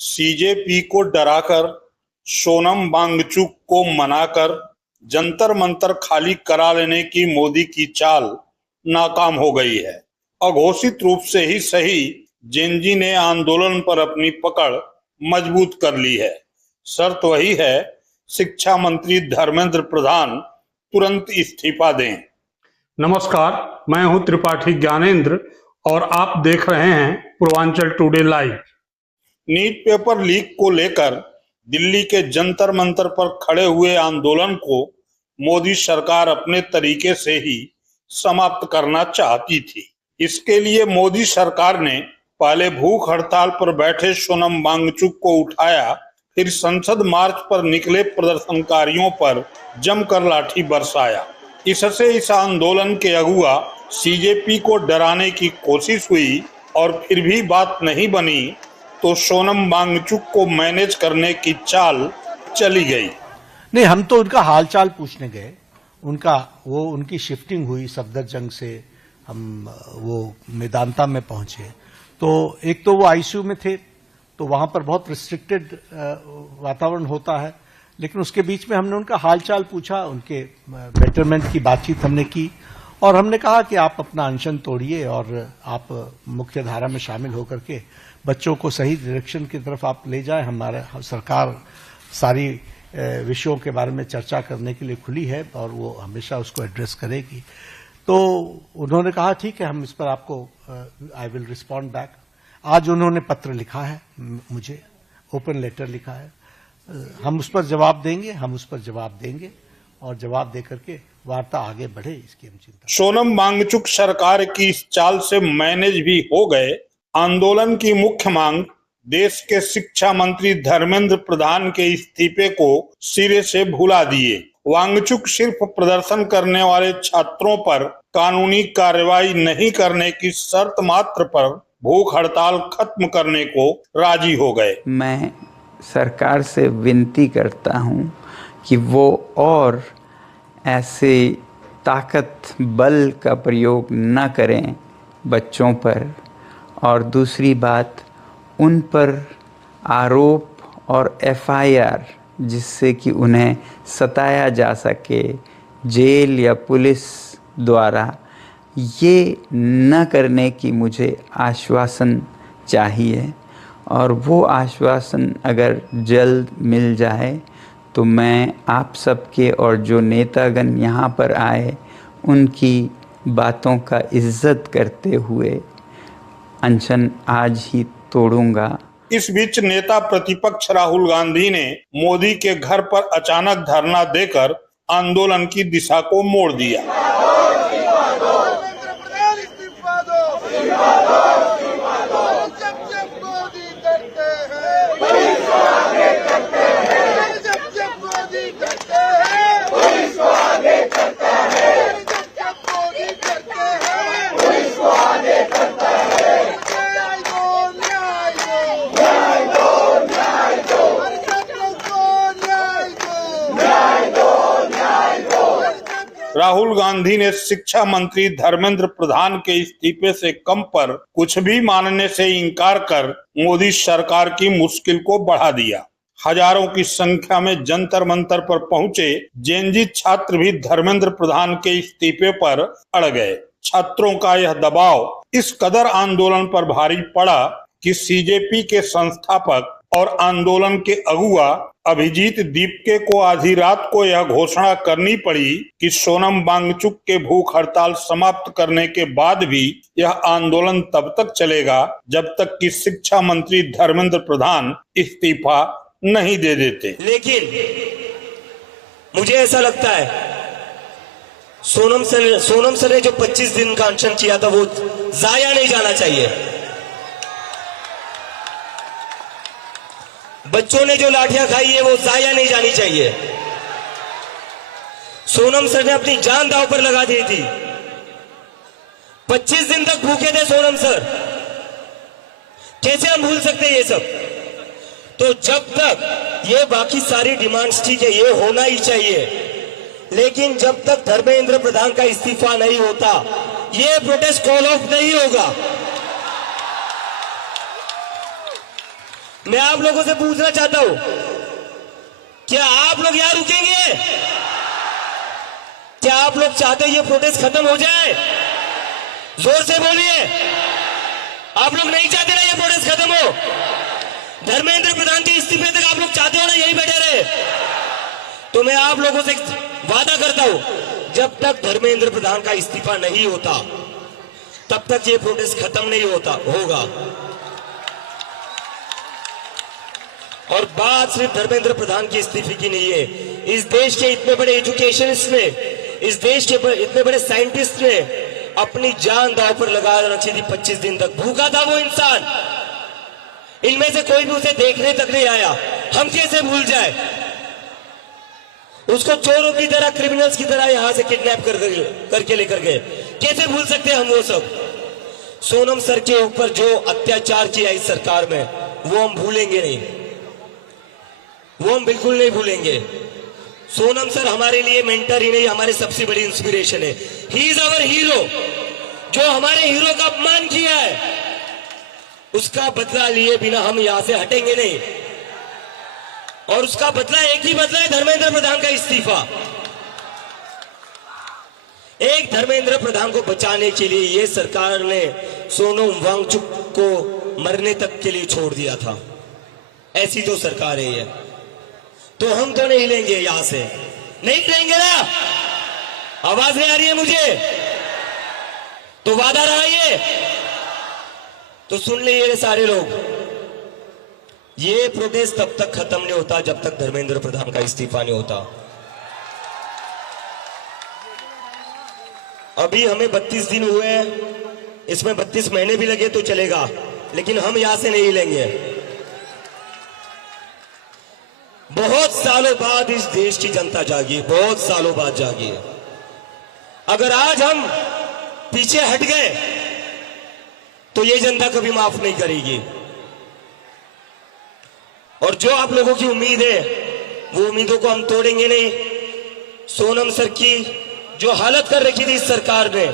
CJP को डराकर, सोनम वांगचुक को मनाकर जंतर मंतर खाली करा लेने की मोदी की चाल नाकाम हो गई है। अघोषित रूप से ही सही, जेनजी ने आंदोलन पर अपनी पकड़ मजबूत कर ली है। शर्त वही है, शिक्षा मंत्री धर्मेंद्र प्रधान तुरंत इस्तीफा दें। नमस्कार, मैं हूं त्रिपाठी ज्ञानेंद्र और आप देख रहे हैं Purvanchal today live. NEET paper leak को लेकर दिल्ली के जंतर मंतर पर खड़े हुए आंदोलन को मोदी सरकार अपने तरीके से ही समाप्त करना चाहती थी। इसके लिए मोदी सरकार ने पहले भूख हड़ताल पर बैठे सोनम वांगचुक को उठाया, फिर संसद मार्च पर निकले प्रदर्शनकारियों पर जमकर लाठी बरसाया। इससे इस आंदोलन के अगुआ सीजेपी को डराने की कोशिश हुई और फिर भी बात नहीं बनी तो सोनम वांगचुक को मैनेज करने की चाल चली गई। नहीं, हम तो उनका हालचाल पूछने गए। उनकी शिफ्टिंग हुई सफदरजंग से, हम वो मेदांता में पहुंचे तो एक तो वो आईसीयू में थे तो वहां पर बहुत रिस्ट्रिक्टेड वातावरण होता है, लेकिन उसके बीच में हमने उनका हालचाल पूछा, उनके बेटरमेंट की बातचीत हमने की और हमने कहा कि आप अपना अनशन तोड़िए और आप मुख्य धारा में शामिल होकर के बच्चों को सही डायरेक्शन की तरफ आप ले जाएं। हमारा सरकार सारी विषयों के बारे में चर्चा करने के लिए खुली है और वो हमेशा उसको एड्रेस करेगी। तो उन्होंने कहा ठीक है, हम इस पर आपको आई विल रिस्पॉन्ड बैक। आज उन्होंने पत्र लिखा है, मुझे ओपन लेटर लिखा है, हम उस पर जवाब देंगे और जवाब देकर के वार्ता आगे बढ़े, इसकी हम चिंता। सोनम वांगचुक सरकार की इस चाल से मैनेज भी हो गए। आंदोलन की मुख्य मांग देश के शिक्षा मंत्री धर्मेंद्र प्रधान के इस्तीफे को सिरे से भुला दिए। वांगचुक सिर्फ प्रदर्शन करने वाले छात्रों पर कानूनी कार्रवाई नहीं करने की शर्त मात्र पर भूख हड़ताल खत्म करने को राजी हो गए। मैं सरकार से विनती करता हूं कि वो और ऐसे ताकत बल का प्रयोग न करें बच्चों पर, और दूसरी बात, उन पर आरोप और एफआईआर जिससे कि उन्हें सताया जा सके जेल या पुलिस द्वारा, ये न करने की मुझे आश्वासन चाहिए। और वो आश्वासन अगर जल्द मिल जाए तो मैं आप सबके और जो नेतागण यहाँ पर आए उनकी बातों का इज्जत करते हुए अनशन आज ही तोड़ूंगा। इस बीच नेता प्रतिपक्ष राहुल गांधी ने मोदी के घर पर अचानक धरना देकर आंदोलन की दिशा को मोड़ दिया। राहुल गांधी ने शिक्षा मंत्री धर्मेंद्र प्रधान के इस्तीफे से कम पर कुछ भी मानने से इनकार कर मोदी सरकार की मुश्किल को बढ़ा दिया। हजारों की संख्या में जंतर मंतर पर पहुंचे जेनजी छात्र भी धर्मेंद्र प्रधान के इस्तीफे पर अड़ गए। छात्रों का यह दबाव इस कदर आंदोलन पर भारी पड़ा कि सीजेपी के संस्थापक और आंदोलन के अगुआ अभिजीत दीपके को आधी रात को यह घोषणा करनी पड़ी कि सोनम वांगचुक के भूख हड़ताल समाप्त करने के बाद भी यह आंदोलन तब तक चलेगा जब तक कि शिक्षा मंत्री धर्मेंद्र प्रधान इस्तीफा नहीं दे देते। लेकिन मुझे ऐसा लगता है सोनम सर ने जो 25 दिन का अनशन किया था वो जाया नहीं जाना चाहिए। बच्चों ने जो लाठियां खाई है वो जाया नहीं जानी चाहिए। सोनम सर ने अपनी जान दांव पर लगा दी थी। 25 दिन तक भूखे थे सोनम सर, कैसे हम भूल सकते हैं ये सब। तो जब तक ये बाकी सारी डिमांड्स ठीक है, ये होना ही चाहिए, लेकिन जब तक धर्मेंद्र प्रधान का इस्तीफा नहीं होता ये प्रोटेस्ट कॉल ऑफ नहीं होगा। मैं आप लोगों से पूछना चाहता हूं, क्या आप लोग यहां रुकेंगे? क्या आप लोग चाहते ये प्रोटेस्ट खत्म हो जाए? जोर से बोलिए। आप लोग नहीं चाहते ना ये प्रोटेस्ट खत्म हो? धर्मेंद्र प्रधान के इस्तीफे तक आप लोग चाहते हो ना यही बैठे रहे? तो मैं आप लोगों से वादा करता हूं, जब तक धर्मेंद्र प्रधान का इस्तीफा नहीं होता तब तक ये प्रोटेस्ट खत्म नहीं होगा। और बात सिर्फ धर्मेंद्र प्रधान के इस्तीफे की नहीं है। इस देश के इतने बड़े एजुकेशनिस्ट ने, इस देश के इतने बड़े साइंटिस्ट ने अपनी जान दांव पर लगा रखी थी। 25 दिन तक भूखा था वो इंसान। इनमें से कोई भी उसे देखने तक नहीं आया। हम कैसे भूल जाए उसको? चोरों की तरह, क्रिमिनल्स की तरह यहां से किडनैप करके लेकर गए। कैसे भूल सकते हैं हम वो सब? सोनम सर के ऊपर जो अत्याचार किया इस सरकार में, वो हम भूलेंगे नहीं, वो हम बिल्कुल नहीं भूलेंगे। सोनम सर हमारे लिए मेंटर ही नहीं, हमारे सबसे बड़ी इंस्पिरेशन है। He is our hero. जो हमारे हीरो का अपमान किया है उसका बदला लिए बिना हम यहां से हटेंगे नहीं। और उसका बदला एक ही बदला है, धर्मेंद्र प्रधान का इस्तीफा। एक धर्मेंद्र प्रधान को बचाने के लिए ये सरकार ने सोनम वांगचुक को मरने तक के लिए छोड़ दिया था। ऐसी जो सरकार है ये, तो हम तो नहीं हिलेंगे यहां से, नहीं हिलेंगे ना? आवाज नहीं आ रही है मुझे? तो वादा रहा ये, तो सुन लीजिए सारे लोग, ये प्रोटेस्ट तब तक खत्म नहीं होता जब तक धर्मेंद्र प्रधान का इस्तीफा नहीं होता। अभी हमें 32 दिन हुए हैं, इसमें 32 महीने भी लगे तो चलेगा, लेकिन हम यहां से नहीं हिलेंगे। बहुत सालों बाद इस देश की जनता जागी, बहुत सालों बाद जागी है। अगर आज हम पीछे हट गए तो ये जनता कभी माफ नहीं करेगी। और जो आप लोगों की उम्मीद है वो उम्मीदों को हम तोड़ेंगे नहीं। सोनम सर की जो हालत कर रखी थी इस सरकार ने,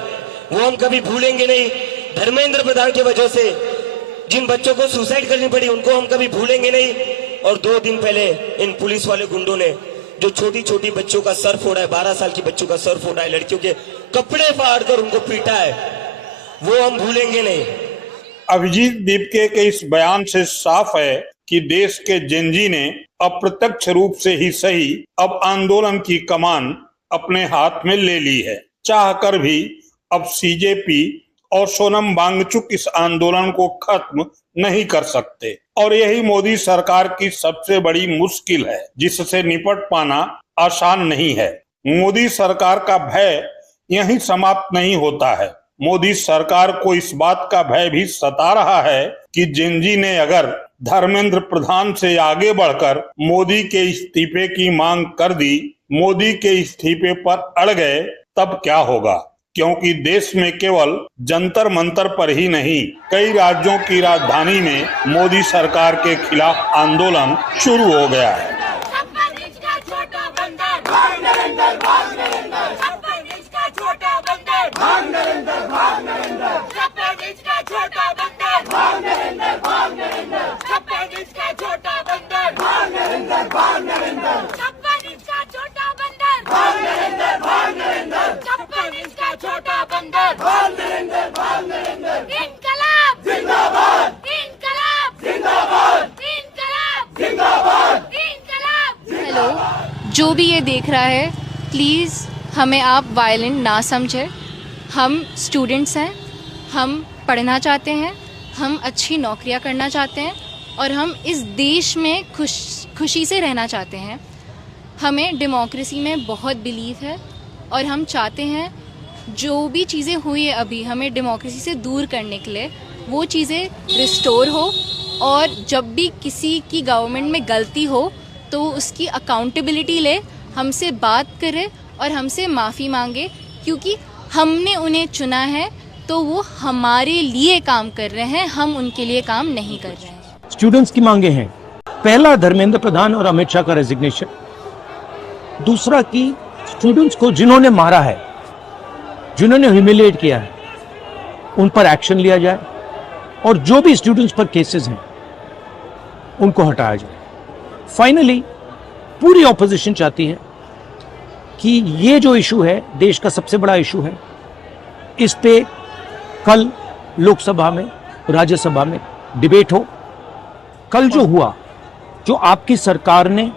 वो हम कभी भूलेंगे नहीं। धर्मेंद्र प्रधान की वजह से जिन बच्चों को सुसाइड करनी पड़ी उनको हम कभी भूलेंगे नहीं। और 2 दिन पहले इन पुलिस वाले गुंडों ने जो छोटी छोटी बच्चों का सर फोड़ा है, 12 साल की बच्चों का सर फोड़ा है, लड़कियों के कपड़े फाड़कर उनको पीटा है, वो हम भूलेंगे नहीं। अभिजीत दीपके के इस बयान से साफ है कि देश के जेनजी ने अप्रत्यक्ष रूप से ही सही अब आंदोलन की कमान अपने हाथ में ले ली है। चाहकर भी अब सीजेपी और सोनम वांगचुक इस आंदोलन को खत्म नहीं कर सकते। और यही मोदी सरकार की सबसे बड़ी मुश्किल है, जिससे निपट पाना आसान नहीं है। मोदी सरकार का भय यहीं समाप्त नहीं होता है। मोदी सरकार को इस बात का भय भी सता रहा है कि जेनजी ने अगर धर्मेंद्र प्रधान से आगे बढ़कर मोदी के इस्तीफे की मांग कर दी, मोदी के इस्तीफे पर अड़ गए, तब क्या होगा? क्योंकि देश में केवल जंतर मंतर पर ही नहीं, कई राज्यों की राजधानी में मोदी सरकार के खिलाफ आंदोलन शुरू हो गया है। हेलो, जो भी ये देख रहा है, प्लीज़ हमें आप वायलेंट ना समझें। हम स्टूडेंट्स हैं, हम पढ़ना चाहते हैं, हम अच्छी नौकरियां करना चाहते हैं और हम इस देश में खुशी से रहना चाहते हैं। हमें डेमोक्रेसी में बहुत बिलीव है और हम चाहते हैं जो भी चीज़ें हुई है अभी हमें डेमोक्रेसी से दूर करने के लिए वो चीज़ें रिस्टोर हो, और जब भी किसी की गवर्नमेंट में गलती हो तो उसकी अकाउंटेबिलिटी ले, हमसे बात करे और हमसे माफ़ी मांगे, क्योंकि हमने उन्हें चुना है तो वो हमारे लिए काम कर रहे हैं, हम उनके लिए काम नहीं कर रहे हैं। स्टूडेंट्स की मांगे हैं, पहला धर्मेंद्र प्रधान और अमित शाह का रेजिग्नेशन, दूसरा कि स्टूडेंट्स को जिन्होंने मारा है, जिन्होंने ह्यूमिलिएट किया है, उन पर एक्शन लिया जाए, और जो भी स्टूडेंट्स पर केसेस हैं उनको हटाया जाए। फाइनली पूरी ऑपोजिशन चाहती है कि ये जो इशू है, देश का सबसे बड़ा इशू है, इस पे कल लोकसभा में, राज्यसभा में डिबेट हो। कल जो हुआ, जो आपकी सरकार ने,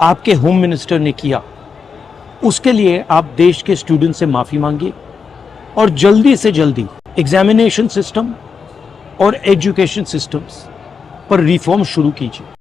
आपके होम मिनिस्टर ने किया, उसके लिए आप देश के स्टूडेंट से माफी मांगिए और जल्दी से जल्दी एग्जामिनेशन सिस्टम और एजुकेशन सिस्टम्स पर रिफॉर्म शुरू कीजिए।